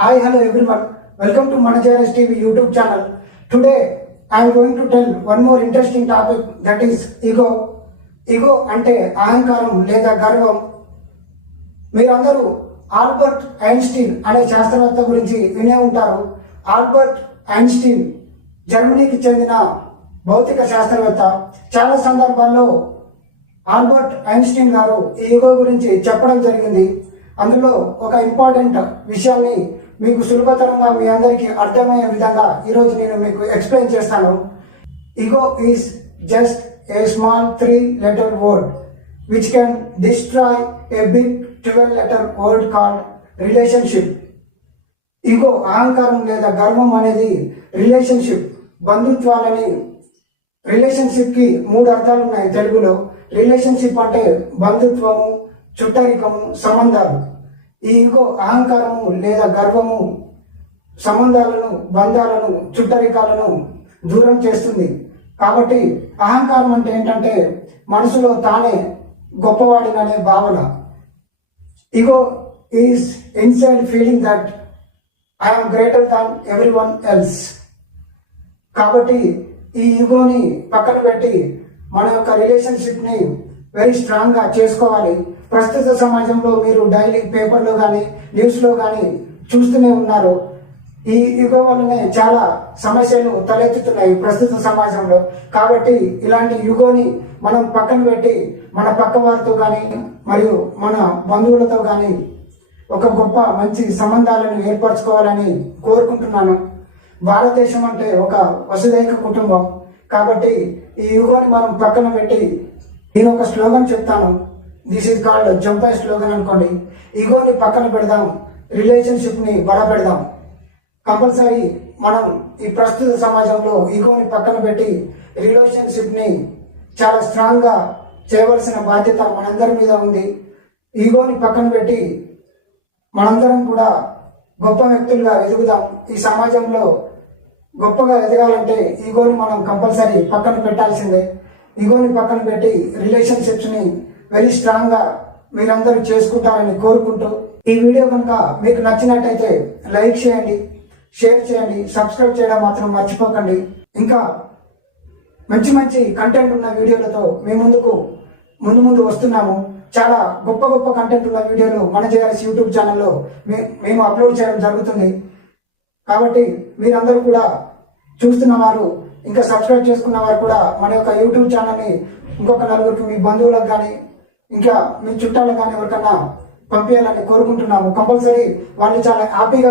Hi, hello everyone. Welcome to Manajaras TV YouTube channel. Today I am going to tell one more interesting topic, that is ego. Ego అంటే అహంకారం లేదా గర్వం. మీరందరూ Albert Einstein అనే శాస్త్రవేత్త గురించి వినే ఉంటారు. ఆల్బర్ట్ ఐన్స్టీన్ జర్మనీకి చెందిన భౌతిక శాస్త్రవేత్త. చాలా సందర్భాల్లో ఆల్బర్ట్ ఐన్స్టీన్ గారు ఈ ఈగో గురించి చెప్పడం జరిగింది. అందులో ఒక ఇంపార్టెంట్ విషయాన్ని మీకు సులభతరంగా మీ అందరికీ అర్థమయ్యే విధంగా ఈరోజు నేను మీకు ఎక్స్ప్లెయిన్ చేస్తాను. Ego is just a small 3-letter word which can destroy a big 12-letter word called relationship. Ego అహంకారం లేదా గర్వం అనేది రిలేషన్షిప్, బంధుత్వాలని. రిలేషన్షిప్ కి 3 అర్థాలు ఉన్నాయి తెలుగులో. రిలేషన్షిప్ అంటే బంధుత్వము, చుట్టరికము, సంబంధాలు. ఈ ఈగో అహంకారము లేదా గర్వము సంబంధాలను, బంధాలను, చుట్టరికాలను దూరం చేస్తుంది. కాబట్టి అహంకారం అంటే ఏంటంటే మనసులో తానే గొప్పవాడిననే భావన. Ego is inside feeling that I'm greater than everyone else. కాబట్టి ఈ ఈగోని పక్కన పెట్టి మన యొక్క రిలేషన్షిప్ ని వెరీ స్ట్రాంగ్ గా చేసుకోవాలి. ప్రస్తుత సమాజంలో మీరు డైలీ పేపర్లో కానీ న్యూస్లో కానీ చూస్తూనే ఉన్నారు. ఈ ఈగో వల్లనే చాలా సమస్యలు తలెత్తుతున్నాయి ప్రస్తుత సమాజంలో. కాబట్టి ఇలాంటి ఈగోని మనం పక్కన పెట్టి మన పక్క వారితో కానీ మరియు మన బంధువులతో కానీ ఒక గొప్ప మంచి సంబంధాలను ఏర్పరచుకోవాలని కోరుకుంటున్నాను. భారతదేశం అంటే ఒక వసుదైక కుటుంబం. కాబట్టి ఈ ఈగోని మనం పక్కన పెట్టి నేను ఒక స్లోగన్ చెప్తాను. దిస్ ఈజ్ కాల్డ్ జంపై స్లోగన్ అనుకోండి. ఈగోని పక్కన పెడదాం, రిలేషన్షిప్ ని బలపెడదాం. కంపల్సరీ మనం ఈ ప్రస్తుత సమాజంలో ఈగోని పక్కన పెట్టి రిలేషన్షిప్ ని చాలా స్ట్రాంగ్ గా చేయవలసిన బాధ్యత మనందరి మీద ఉంది. ఈగోని పక్కన పెట్టి మనందరం కూడా గొప్ప వ్యక్తులుగా ఎదుగుదాం. ఈ సమాజంలో గొప్పగా ఎదగాలంటే ఈగోని మనం కంపల్సరీ పక్కన పెట్టాల్సిందే. ఈగోని పక్కన పెట్టి రిలేషన్షిప్స్ ని వెరీ స్ట్రాంగ్ గా మీరందరూ చేసుకుంటారని కోరుకుంటూ, ఈ వీడియో కనుక మీకు నచ్చినట్టయితే లైక్ చేయండి, షేర్ చేయండి, సబ్స్క్రైబ్ చేయడం మాత్రం మర్చిపోకండి. ఇంకా మంచి మంచి కంటెంట్ ఉన్న వీడియోలతో మీ ముందు వస్తున్నాము. చాలా గొప్ప గొప్ప కంటెంట్ ఉన్న వీడియోలు Manajaras యూట్యూబ్ ఛానల్లో మేము అప్లోడ్ చేయడం జరుగుతుంది. కాబట్టి మీరందరూ కూడా చూస్తున్న వారు, ఇంకా సబ్స్క్రైబ్ చేసుకున్న వారు కూడా మన యొక్క యూట్యూబ్ ఛానల్ని ఇంకొక నలుగురికి, మీ బంధువులకు కానీ ఇంకా మీ చుట్టాలకు కానీ ఎవరికన్నా పంపించాలని కోరుకుంటున్నాము. కంపల్సరీ వాళ్ళు చాలా హ్యాపీగా